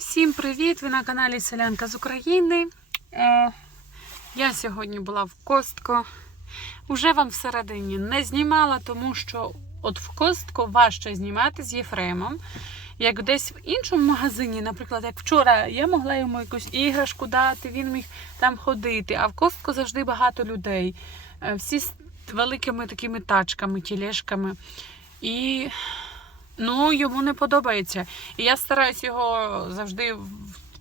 Всім привіт! Ви на каналі Селянка з України. Е, я сьогодні була в Костко. Уже вам всередині не знімала, тому що от в Костко важче знімати з Єфремом. Як десь в іншому магазині, наприклад, як вчора, я могла йому якусь іграшку дати, він міг там ходити. А в Костко завжди багато людей. Е, всі з великими такими тачками, тілешками. І ну, йому не подобається. І я стараюсь його завжди в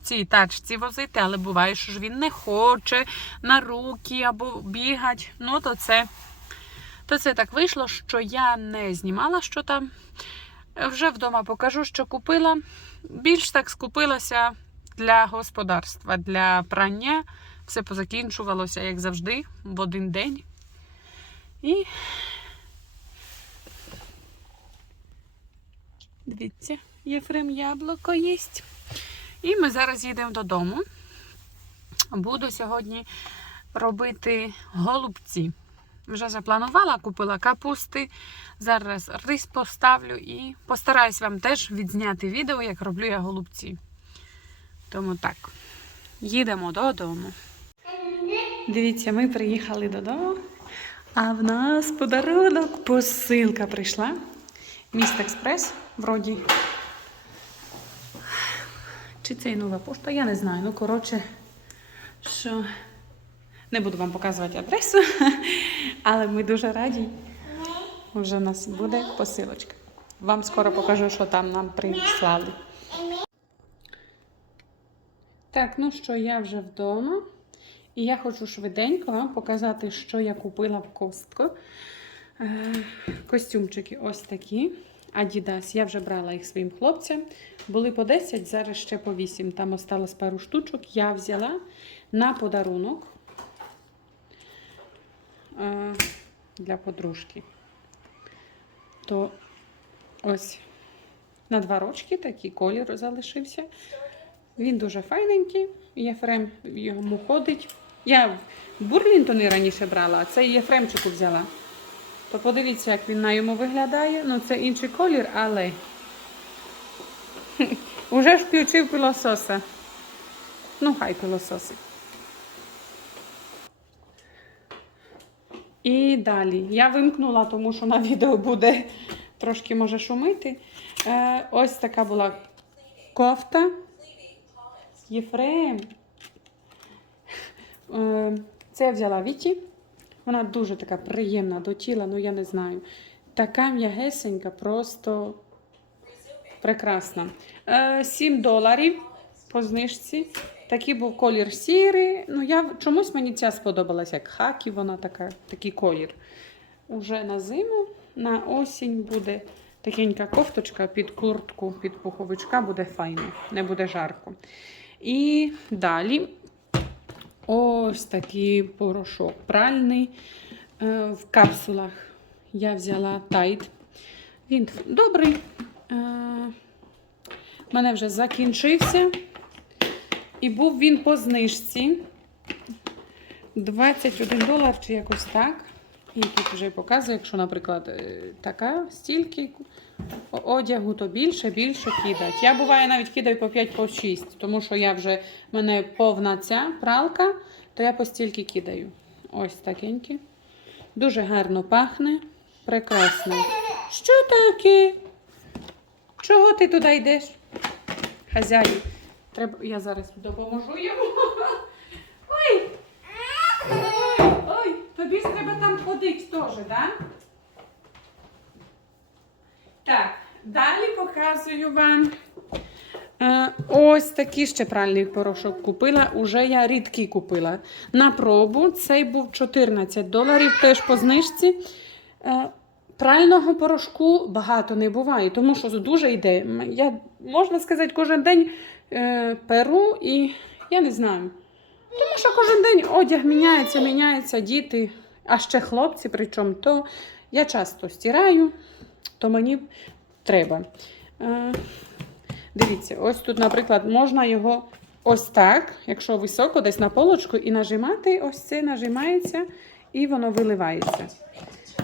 цій тачці возити, але буває, що ж він не хоче на руки або бігати. Ну, то це, то це так вийшло, що я не знімала, що там. Вже вдома покажу, що купила. Більш так скупилася для господарства, для прання. Все позакінчувалося, як завжди, в один день. І Дивіться, Єфрем яблуко їсть. І ми зараз їдемо додому. Буду сьогодні робити голубці. Вже запланувала, купила капусти. Зараз рис поставлю і постараюсь вам теж відзняти відео, як роблю я голубці. Тому так, їдемо додому. Дивіться, ми приїхали додому, а в нас подарунок посилка прийшла. Міст Експрес, вроді. Чи це і нова пошта? Я не знаю. Ну, коротше, що не буду вам показувати адресу, але ми дуже раді. Вже в нас буде посилочка. Вам скоро покажу, що там нам прислали. Так, ну що, я вже вдома. І я хочу швиденько вам показати, що я купила в Костко. Е, Костюмчики ось такі. Adidas. Я вже брала їх своїм хлопцям. Були по 10, зараз ще по 8. Там осталось пару штучок. Я взяла на подарунок е, для подружки. То ось на два рочки такий колір залишився. Він дуже файненький. Єфрем йому ходить. Я Бурлінтони раніше брала, а цей Єфремчику взяла. То подивіться, як він на йому виглядає. Ну, це інший колір, але вже ж включив пилососа. Ну, хай пилососить. І далі. Я вимкнула, тому що на відео буде трошки може шумити. Е, ось така була кофта. Єфрем. Е, це я взяла Віті. Вона дуже така приємна до тіла, ну я не знаю. Така м'ягесенька, просто прекрасна. Е, 7 доларів по знижці. Такий був колір сірий. Ну, я, чомусь мені ця сподобалась, як хакі, вона така, такий колір. Уже на зиму, на осінь буде такенька кофточка під куртку, під пуховичка, буде файно, не буде жарко. І далі Ось такий порошок пральний е, в капсулах. Я взяла тайт. Він добрий. Е, мене вже закінчився. І був він по знижці 21 долар чи якось так. І тут вже показує, якщо, наприклад, е, така стільки одягу, то більше, більше кидать. Я буває навіть кидаю по 5 по 6, тому що я вже в мене повна ця пралка, то я по стільки кидаю. Ось такенькі. Дуже гарно пахне. Прекрасно. Що таке? Чого ти туди йдеш? Хазяїн. Треба... Я зараз допоможу йому. Ой! Ой, ой, тобі треба там ходити теж, так? Да? Так, далі показую вам. Е, ось такий ще пральний порошок купила. Уже я рідкий купила. На пробу цей був 14 доларів, теж по знижці. Е, прального порошку багато не буває, тому що дуже йде. Я, можна сказати, кожен день е, перу і я не знаю. Тому що кожен день одяг міняється, міняється, діти, а ще хлопці, причому то я часто стираю то мені треба. Е, Дивіться, ось тут, наприклад, можна його ось так, якщо високо, десь на полочку, і нажимати, ось це нажимається, і воно виливається.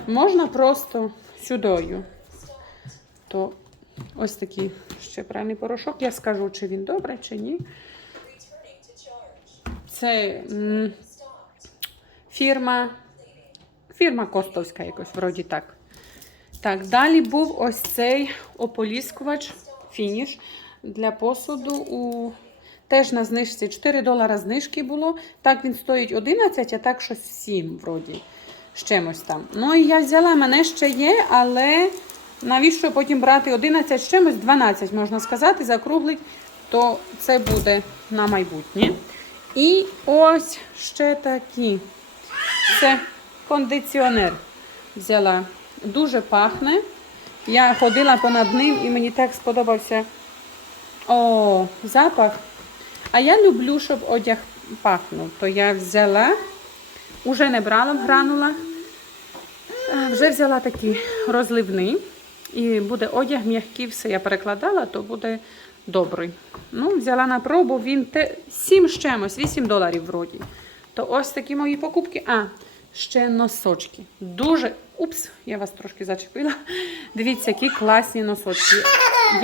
Можна просто сюдою. То Ось такий ще пральний порошок. Я скажу, чи він добрий, чи ні. Це м, фірма. Фірма Костовська якось, вроді так. Так, далі був ось цей ополіскувач фініш для посуду. У... Теж на знижці 4 долара знижки було. Так він стоїть 11, а так щось 7 вроді. З чимось там. Ну і я взяла, мене ще є, але навіщо потім брати 11 з чимось, 12, можна сказати, закруглить, то це буде на майбутнє. І ось ще такі. Це кондиціонер взяла. Дуже пахне. Я ходила понад ним і мені так сподобався о, запах. А я люблю, щоб одяг пахнув. То я взяла, уже не брала в гранулах, вже взяла такий розливний. І буде одяг м'який, все я перекладала, то буде добрий. Ну, взяла на пробу, він те 7 з чимось, 8 доларів вроді. То ось такі мої покупки. А, ще носочки. Дуже. Упс, я вас трошки зачепила. Дивіться, які класні носочки.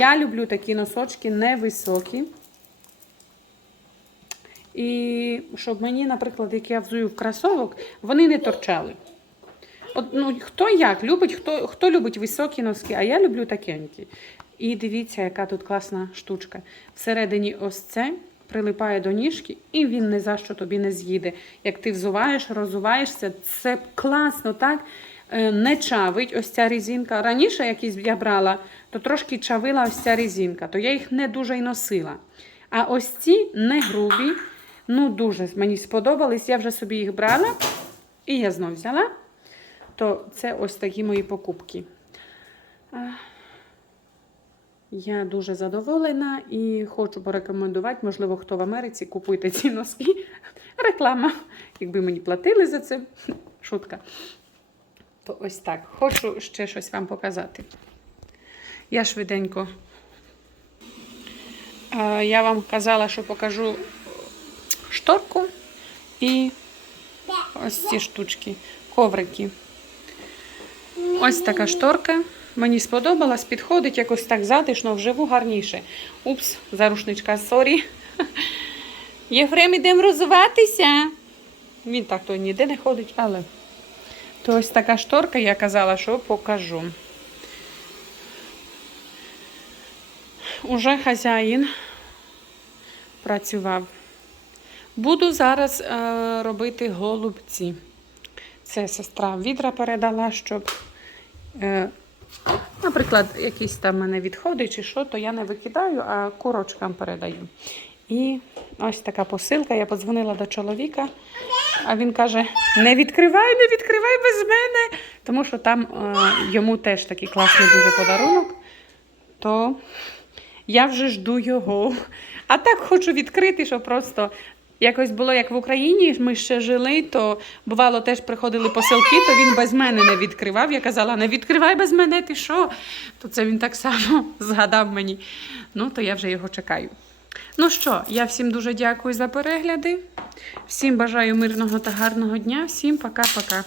Я люблю такі носочки невисокі. І щоб мені, наприклад, як я взую в кросовок, вони не торчали. От, ну, хто як любить, хто, хто любить високі носки, а я люблю такенькі. І дивіться, яка тут класна штучка. Всередині ось це прилипає до ніжки, і він ні за що тобі не з'їде. Як ти взуваєш, розуваєшся, це класно, так? Е, Не чавить ось ця резинка. Раніше, якісь я брала, то трошки чавила ось ця резинка, то я їх не дуже й носила. А ось ці не грубі, ну дуже мені сподобались. Я вже собі їх брала, і я знов взяла. То це ось такі мої покупки. Я дуже задоволена і хочу порекомендувати, можливо, хто в Америці купуйте ці носки. Реклама. Якби мені платили за це, шутка. То ось так. Хочу ще щось вам показати. Я швиденько. Я вам казала, що покажу шторку і ось ці штучки, коврики. Ось така шторка. Мені сподобалась, підходить якось так затишно, вживу гарніше. Упс, зарушничка, сорі. Єфрем, ідемо розуватися. Він так то ніде не ходить, але. То ось така шторка, я казала, що покажу. Уже хазяїн працював. Буду зараз е, робити голубці. Це сестра відра передала, щоб, е, наприклад, якісь там мене відходи чи що, то я не викидаю, а курочкам передаю. І ось така посилка. Я подзвонила до чоловіка, а він каже: не відкривай, не відкривай без мене. Тому що там е, йому теж такий класний дуже подарунок. То я вже жду його. А так хочу відкрити, щоб просто якось було як в Україні. Ми ще жили, то бувало теж приходили посилки, то він без мене не відкривав. Я казала, не відкривай без мене, ти що? То це він так само згадав мені. Ну, то я вже його чекаю. Ну що, я всім дуже дякую за перегляди. Всім бажаю мирного та гарного дня. Всім пока-пока.